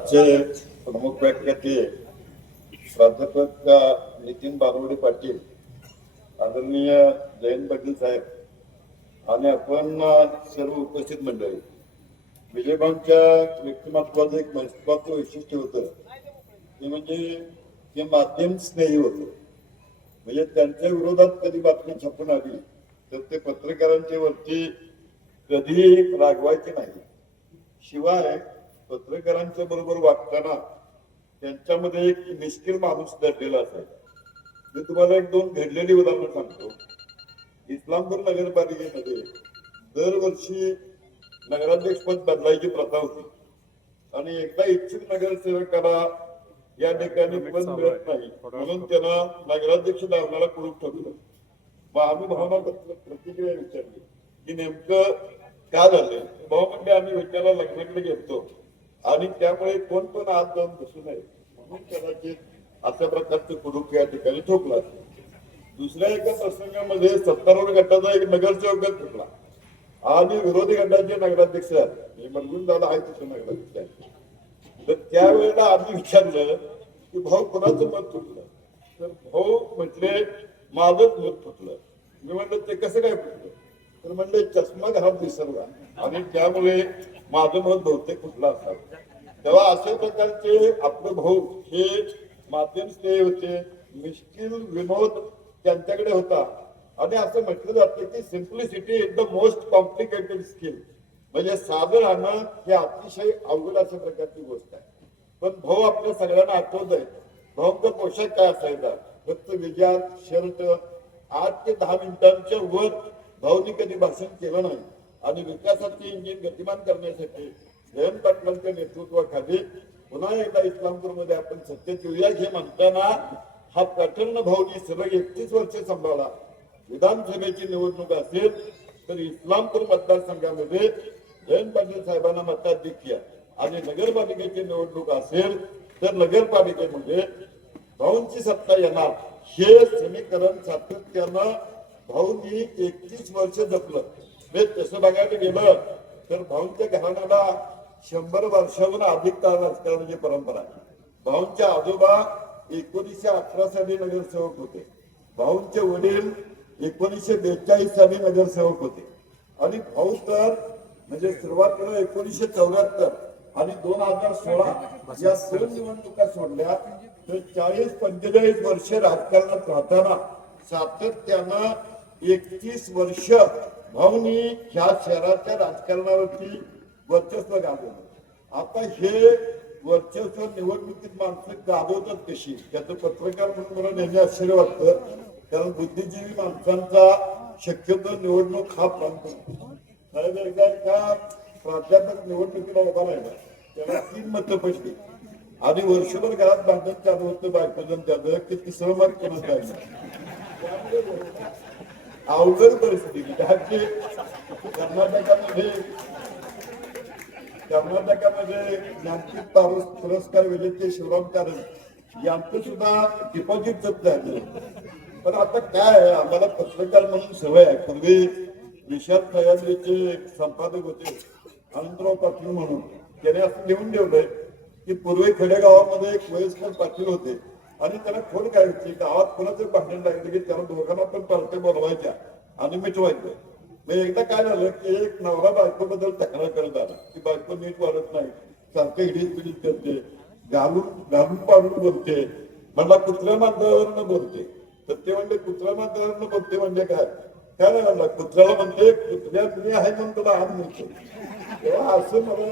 आजचे प्रमुख व्याख्याते प्राध्यापक नितीन बारवडे पाटील आदरणीय जयंत पाटील साहेब आणि आपण सर्व उपस्थित मंडळी. विजयबांच्या व्यक्तिमत्वाचं एक महत्वाचं वैशिष्ट्य होतं. ते म्हणजे ते माध्यम स्नेही होते. म्हणजे त्यांच्या विरोधात कधी बातमी छापून आली तर ते पत्रकारांच्या वरती कधीही रागवायचे नाही. शिवाय पत्रकारांच्या बरोबर वागताना त्यांच्यामध्ये एक निष्ठीर माणूस दडलेला असायचा. मी तुम्हाला एक दोन घडलेली उदाहरणं सांगतो. इस्लामपूर नगरपालिकेमध्ये दरवर्षी नगराध्यक्षपद बदलायची प्रथा होती. आणि एकदा इच्छुक नगरसेवकाला या ठिकाणी पद मिळत नाही म्हणून त्यांना नगराध्यक्ष दावण्याला कुलूप ठेवलं मग आम्ही भावना प्रतिक्रिया विचारली. की नेमकं का झालं भाऊ म्हणजे आम्ही विचाराला लग्नाकडे घेतो आणि त्यामुळे कोण पण आत जाऊन दिसू नये. म्हणून कदाचित अशा प्रकारचं कुलूप या ठिकाणी ठोकला. दुसऱ्या एका प्रसंगामध्ये सत्तारूढ गटाचा एक नगरसेवक ठोकला. आणि विरोधी गटाचे नगराध्यक्ष हे म्हणून दादा आहे तसे नगराध्यक्ष. तर त्यावेळेला आम्ही विचारलं की भाऊ कोणाचं मत फुटलं तर भाऊ म्हटले माझंच मत फुटलं मी म्हणलं ते कसं काय फुटलं तर म्हणले चष्मा घरात विसरला आणि त्यामुळे माझं मत बहुतेक कुठला असावं. तेव्हा अशा प्रकारचे आपले भाऊ हे माध्यम स्नेही होते. मिश्किल विनोद त्यांच्याकडे होता. आणि असं म्हटलं जातं की simplicity is the most complicated skill म्हणजे साधं राहणं हे अतिशय अवघड अशा प्रकारची गोष्ट आहे. पण भाऊ आपल्या सगळ्यांना आठवत आहे भाऊचा पोशाख काय असायचा? फक्त विजयात शर्ट आठ ते दहा मिनिटांच्या वर भाऊनी कधी भाषण केलं नाही. आणि विकासाचे इंजिन गतिमान करण्यासाठी जयंत पाटलांच्या नेतृत्वाखाली पुन्हा एकदा इस्लामपूरमध्ये आपण सत्तेत येऊया हे म्हणताना हा प्रचंड भाऊनी सलग एकतीस वर्ष सांभाळला विधानसभेची निवडणूक असेल तर इस्लामपूर मतदारसंघामध्ये जयंत पाटील साहेबांना मताधिक्य आणि नगरपालिकेची निवडणूक असेल तर नगरपालिकेमध्ये भाऊंची सत्ता येणार. हे समीकरण सातत्यानं भाऊनी एकतीस वर्ष जपलं. मी तसं बघायला गेलं तर भाऊंच्या घराण्याला शंभर वर्षाहून अधिक काळ राजकारणाची म्हणजे परंपरा. आहे भाऊंच्या आजोबा एकोणीसशे अठरा साली नगरसेवक होते. भाऊंचे वडील एकोणीसशे बेचाळीस साली नगरसेवक होते. आणि भाऊ तर म्हणजे सुरुवातीला एकोणीसशे चौऱ्याहत्तर आणि दोन हजार सोळा या दोन निवडणुका सोडल्या तर चाळीस पंचेचाळीस वर्ष राजकारणात राहताना सातत्यानं एकतीस वर्ष भाऊनी ह्या शहराच्या राजकारणावरती वर्चस्व गाजवलं आता हे वर्चस्व निवडणुकीत माणसं गाजवतात कशी? त्याचं पत्रकार म्हणून मला नेहमी आश्चर्य वाटतं. कारण बुद्धिजीवी माणसांचा शक्यतो निवडणूक हा प्रांत एकदा का प्राध्यापक निवडणुकीला उभा राहिला. त्याला तीन मतं पडली. आणि वर्षभर घरात भांडण चालू होतं बायकोजन त्याचं. की तिसरं मत केलं जायचं त्यामुळे अवघड परिस्थिती त्याची कर्नाटकामध्ये कर्नाटकामध्ये ज्ञानपीठ पारुस पुरस्कार विजेते शिवराम कारण यांचं सुद्धा डिपॉझिट जप्त झालं पण आता काय आहे? आम्हाला पत्रकार म्हणून सवय आहे. पूर्वी विशाल सह्याद्रीचे संपादक होते अनंतराव पाटील म्हणून. त्याने असं लिहून ठेवलंय की पूर्वी खेडेगावामध्ये एक वयस्कर पाटील होते. आणि त्याला खोल काय गावात कोणाचं भांडण लागलं की त्याला दोघांना पण पार्ट्या बोलवायच्या. आणि मिटवायचं मग एकदा काय झालं की एक नवरा बायको बद्दल तक्रार करत आला. की बायको नीट वाढत नाही. सारखं हिडीत पिडीत करते. घालून घालून पाडून बोलते. म्हणला कुत्र्या मांजरावरनं बोलते. तर ते म्हणजे कुत्र्या मांजरावरनं बोलते म्हणजे काय? काय नाही म्हणलं कुत्र्याला म्हणते कुत्र्या मी आहे म्हणून तुला आण मिळतो तेव्हा असं मला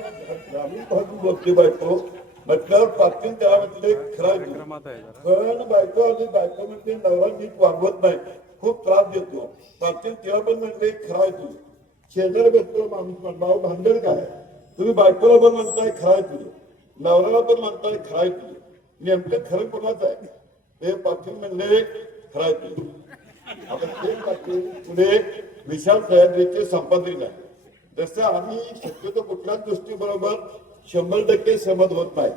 ग्रामीण भागात बोलते बायको. म्हटल्यावर पाटील त्याला म्हटले खरं पण बायको आणि बायको म्हणते नवरा नीट वागवत नाही. खूप त्रास देतो. पाटील तेव्हा पण म्हणले खराय तू शेजार बसतो माणूस "अहो, भांडण काय? तुम्ही बायकोला पण म्हणताय खराय तुझं नवऱ्याला पण म्हणताय खराय तुझं नेमकं खरं कोणाचं आहे? ते पाटील म्हणले खराय तुझं आता ते पाटील पुढे विशाल सह्याद्रीचे संपादक आहे जसं आम्ही शक्यतो कुठल्याच गोष्टीबरोबर शंभर टक्के सहमत होत नाही.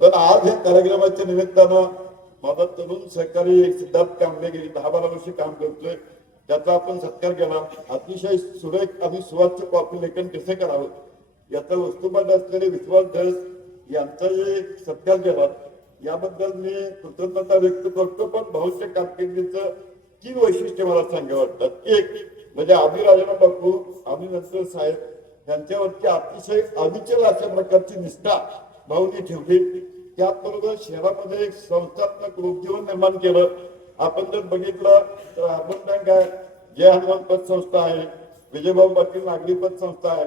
पण आज या कार्यक्रमाच्या निमित्तानं माझा तरुण सहकारी सिद्धार्थ कांबळे गेली दहा बारा वर्ष काम करतोय. त्याचा आपण सत्कार केला. अतिशय सुरेख आणि सुवाच्य कॉपी लेखन कसे करावं? याचा वस्तुपाठ असलेले विश्वास धस यांचा जे सत्कार केला याबद्दल मी कृतज्ञता व्यक्त करतो. पण भाऊच्या कारकिर्दीचं तीन वैशिष्ट्य मला सांगा वाटतात एक म्हणजे आम्ही राजाराम बापू आम्ही नंतर साहेब यांच्यावरती अतिशय अविचल अशा प्रकारची निष्ठा भाऊनी ठेवली. त्याचबरोबर शहरामध्ये एक संस्थात्मक रूपजीवन निर्माण केलं. आपण जर बघितलं तर अर्बन बँक आहे जय हनुमान पतसंस्था आहे विजयभाऊ पाटील नागरी पतसंस्था आहे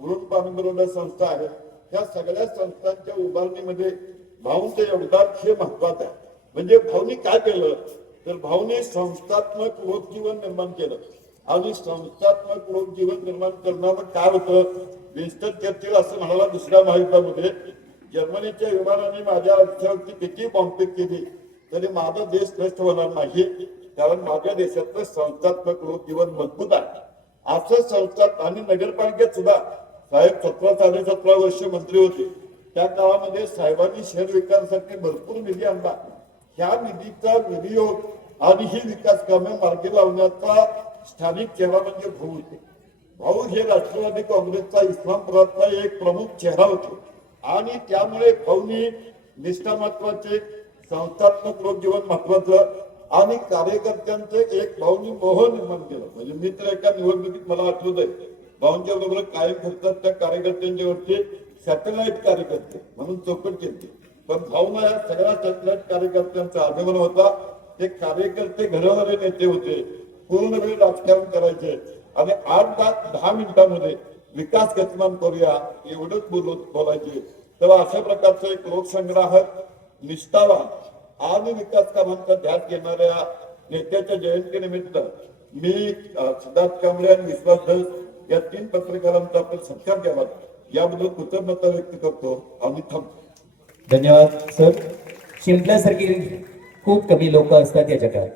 वरुण पाणबरोबर संस्था आहे. या सगळ्या संस्थांच्या उभारणीमध्ये भाऊंचं योगदान हे महत्वाचं आहे. म्हणजे भाऊनी काय केलं? तर भाऊने संस्थात्मक लोकजीवन निर्माण केलं. आणि संस्थात्मक लोक जीवन निर्माण करणार काय होतं? विन्स्टन चर्चिल असं म्हणाला दुसऱ्या महायुद्धामध्ये जर्मनीच्या विमानाने माझ्या अर्थावरती किती बॉम्बेक केली तरी माझा देश नष्ट होणार नाही कारण माझ्या देशातलं संस्थात्मक लोक जीवन मजबूत आहे. असं संस्थात आणि नगरपालिकेत सुद्धा साहेब सतरा साडे सतरा वर्ष मंत्री होते. त्या काळामध्ये साहेबांनी शहर विकासासाठी भरपूर निधी आणला. ह्या निधीचा विनियोग आणि ही विकास कामे मार्गी लावण्याचा स्थानिक चेहरा म्हणजे भाऊ होते. भाऊ हे राष्ट्रवादी काँग्रेसचा इस्लामपुरातला एक प्रमुख चेहरा होते. आणि त्यामुळे भाऊनी निष्ठा महत्त्वाचे संस्थात्मक लोकजीवन महत्वाचं आणि कार्यकर्त्यांचं एक भाऊनी मोह निर्माण केलं. म्हणजे मी तर एका निवडणुकीत मला आठवत आहे भाऊंच्या बरोबर कायम फिरतात त्या कार्यकर्त्यांच्या वरती सॅटेलाइट कार्यकर्ते म्हणून चौकट केली. पण भाऊना या सगळ्या सॅटेलाइट कार्यकर्त्यांचा आगमन होता. ते कार्यकर्ते घडवणारे नेते होते. पूर्ण वेळ राजकारण करायचे. आणि आठ तास दहा मिनिटांमध्ये विकास गतिमान करूया एवढंच बोलत बोलायचे. तेव्हा अशा प्रकारचं एक लोकसंग्राहक निष्ठावान आणि विकास कामांचा ध्यास घेणाऱ्या नेत्याच्या जयंतीनिमित्त मी सिद्धार्थ कांबळे आणि विश्वास धस या तीन पत्रकारांचा आपण सत्कार घ्यावा याबद्दल कृतज्ञता व्यक्त करतो. आम्ही थांबतो धन्यवाद सर. शिंपल्यासारखी खूप कमी लोक असतात या जगात